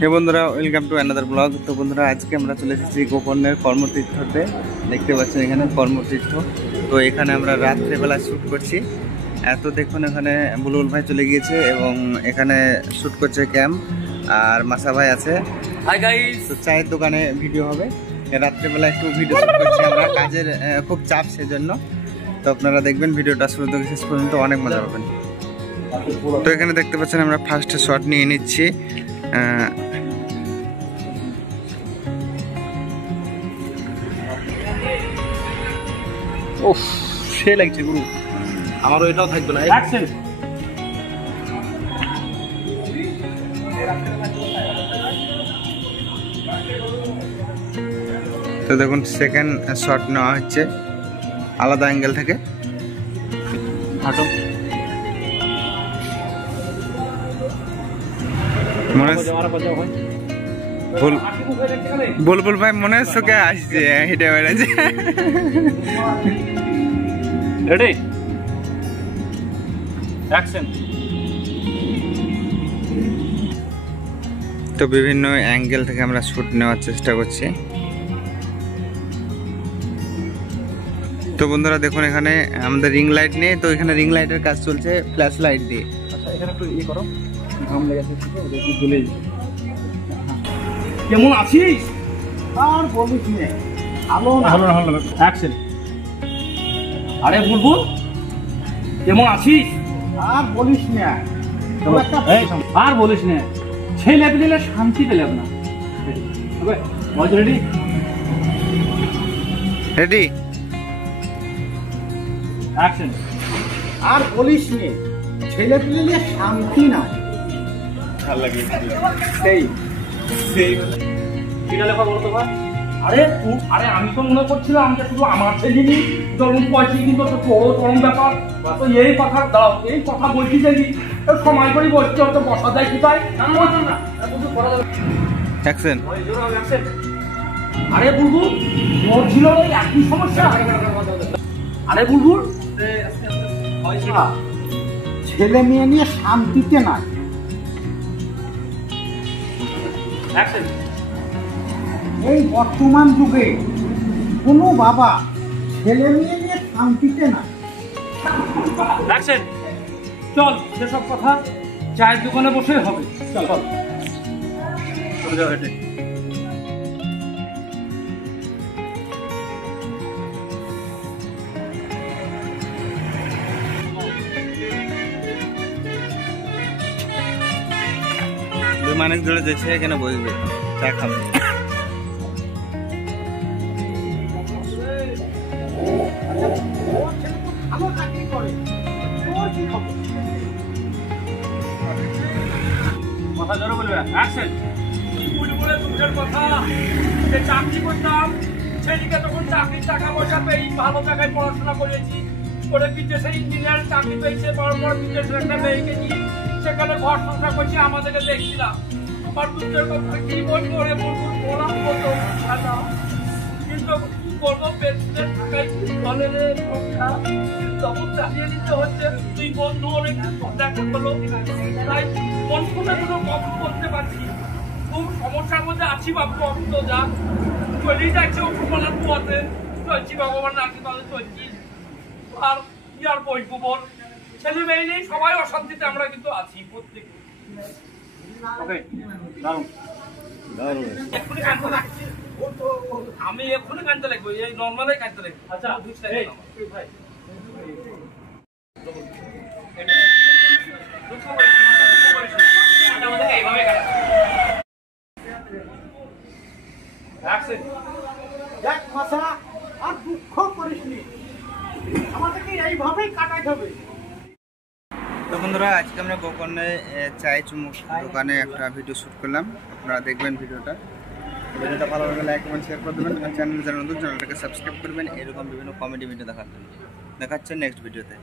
হে বন্ধুরা, welcome to another blog. তো বন্ধুরা, আজকে আমরা চলে এসেছি গোকর্ণের কর্মতীর্থতে। দেখতে পাচ্ছেন এখানে কর্মতীর্থ। তো এখানে আমরা রাত্রেবেলা শ্যুট করছি। এত দেখুন, এখানে বুলবুল ভাই চলে গিয়েছে এবং এখানে শ্যুট করছে ক্যাম্প, আর মাসা ভাই আছে। Hi guys. তো চায়ের দোকানে ভিডিও হবে। রাত্রেবেলা একটু ভিডিও শ্যুট করছি আমরা, কাজের খুব চাপ, সেজন্য। তো আপনারা দেখবেন ভিডিওটা শুরু থেকে শেষ পর্যন্ত, অনেক মজা পাবেন। তো এখানে দেখতে পাচ্ছেন আমরা ফার্স্ট শট নিয়ে নিচ্ছি। ওফ, সে লাগছে গুরু। আমারও এটাও থাকবে না। অ্যাকশন। তো দেখুন, সেকেন্ড শট নেওয়া হচ্ছে আলাদা অ্যাঙ্গেল থেকে। হাঁটো। বুলবুল ভাই মনে হচ্ছে কে আসছে, হেঁটে বেড়াচ্ছে। Ready, action. তো বিভিন্ন অ্যাঙ্গেল থেকে আমরা শুট নেওয়ার চেষ্টা করছি। তো বন্ধুরা দেখুন, এখানে আমাদের রিং লাইট নেই, তো এখানে রিং লাইটের কাজ চলছে ফ্ল্যাশ লাইট দিয়ে। আচ্ছা, এখানে একটু ইয়ে করো, ঘাম লেগেছে, একটু ঝুলে। কেমন আছিস? আর বলিস নে, ভালো না। অ্যাকশন। আরে বুলবুল, কেমন আছিস? আর বলিস না, আর বলিস না। ছেলে পেলে শান্তি পেলাম না। Ready, ready, action. আর বলিস নে, ছেলে পেলে শান্তি না। ভালো লাগে সেই এটা লেখা বলতো ভাই। আরে আমি তো মনে করছিলাম যে শুধু আমার ছেলেই ধরুন 35 দিন তো বড় চরম ব্যাপার। তো এই কথা দাও, এই কথা বলছি যে সময় করে বসতে হতো, বসা যায় কি তাই? অ্যাকশন। আরে বুলবুল, তোর ছিল ওই একই সমস্যা? আরে বুলবুল, ছেলে মেয়ে নিয়ে শান্তিতে না। এই বর্তমান যুগে কোনো বাবা ছেলে মেয়ে নিয়ে শান্তিতে না। চল, সেসব কথা চায়ের দোকানে বসে হবে। চল চলে যাও হেঁটে। মানুষ ধরে যাচ্ছে, এখানে বসবে, চা খাবে। কথা জোরে বলবে। অ্যাকশন। বুলবুলে দুঃখের কথা, যে চাকরি করতাম, ছেলেকে তখন চাকরির টাকা পয়সা পেয়ে ভালো জায়গায় পড়াশোনা করেছি, করে বিদেশে ইঞ্জিনিয়ার চাকরি পেয়েছে, বড় বড় বিদেশের একটা মেয়েকে নিয়ে সেখানে ঘর সংসার করছি, আমাদেরকে দেখছিলাম। আমার দুঃখের কথা কি বলবো রে বুলবুল, বলার মতো ভাষা। কিন্তু কি করবো, পেছনের টাকাই বলে রে সংখ্যা, তখন চালিয়ে নিতে হচ্ছে। তুই বন্ধু অনেক দেখা হলো, তাই মন খুলে কোনো কবল করতে পারছি। খুব সমস্যার মধ্যে আছি বাবু, আমি তো যা চলেই যাচ্ছে উপমানার পথে চলছি, ভগবানের আশীর্বাদে চলছি। আর কি আর বলবো বল, ছেলে মেয়ে নেই, সবাই অশান্তিতে আমরা কিন্তু আছি প্রত্যেকে। আমি এক্ষুনি কানতে লাগবো, এই নর্মালে কানতে লাগবো। আচ্ছা ভাই, দেখ মাসা, আর দুঃখ করিস নি, আমাদেরকে এইভাবেই কাটাইতে হবে। তো বন্ধুরা, আজকে আমরা গোকর্ণে চায় চুমুক দোকানে একটা ভিডিও শ্যুট করলাম। আপনারা দেখবেন ভিডিওটা ভালো লাগলে লাইক কমেন্ট শেয়ার করে দেবেন, আর চ্যানেল যারা নতুন চ্যানেলটাকে সাবস্ক্রাইব করবেন এরকম বিভিন্ন কমেডি ভিডিও দেখার জন্য। দেখাচ্ছে নেক্সট ভিডিওতে।